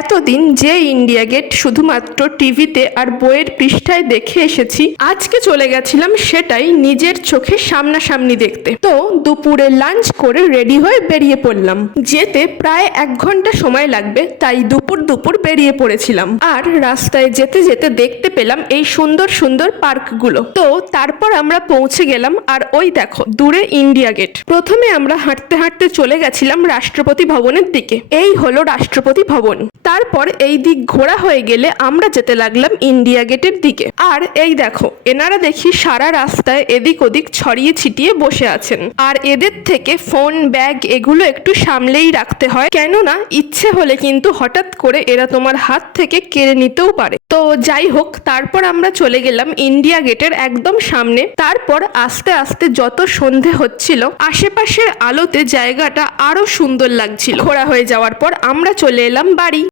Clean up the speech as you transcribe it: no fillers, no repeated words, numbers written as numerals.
এতদিন যে India gate শুধুমাত্র টিভিতে আর বইয়ের পৃষ্ঠায় দেখে এসেছি, আজকে চলে গেছিলাম সেটাই নিজের চোখে সামনাসামনি দেখতে। তো দুপুরে লাঞ্চ করে রেডি হয়ে বেরিয়ে পড়লাম। যেতে প্রায় 1 ঘন্টা সময় লাগবে, তাই দুপুর বেরিয়ে পড়েছিলাম। আর রাস্তায় যেতে যেতে দেখতে পেলাম এই সুন্দর সুন্দর পার্কগুলো। তো তারপর আমরা পৌঁছে গেলাম, আর ওই দেখো দূরে ইন্ডিয়া গেট। প্রথমে আমরা হাঁটতে হাঁটতে চলে গেছিলাম রাষ্ট্রপতি ভবনের দিকে। এই হলো রাষ্ট্রপতি ভবন। তারপর এই দিক ঘোরা হয়ে গেলে আমরা যেতে লাগলাম ইন্ডিয়া গেটের দিকে। আর এই দেখো, এনারা দেখি সারা রাস্তায় এদিক ওদিক ছড়িয়ে ছিটিয়ে বসে আছেন। আর এদের থেকে ফোন, ব্যাগ এগুলো একটু সামলেই রাখতে হয়, কেননা ইচ্ছে হলে কিন্তু হঠাৎ করে এরা তোমার হাত থেকে কেড়ে নিতেও পারে। তো যাই হোক, তারপর আমরা চলে গেলাম ইন্ডিয়া গেটের একদম সামনে। তারপর আস্তে আস্তে যত সন্ধে হচ্ছিল, আশেপাশের আলোতে জায়গাটা আরো সুন্দর লাগছিল। ঘোরা হয়ে যাওয়ার পর আমরা চলে এলাম বাড়ি।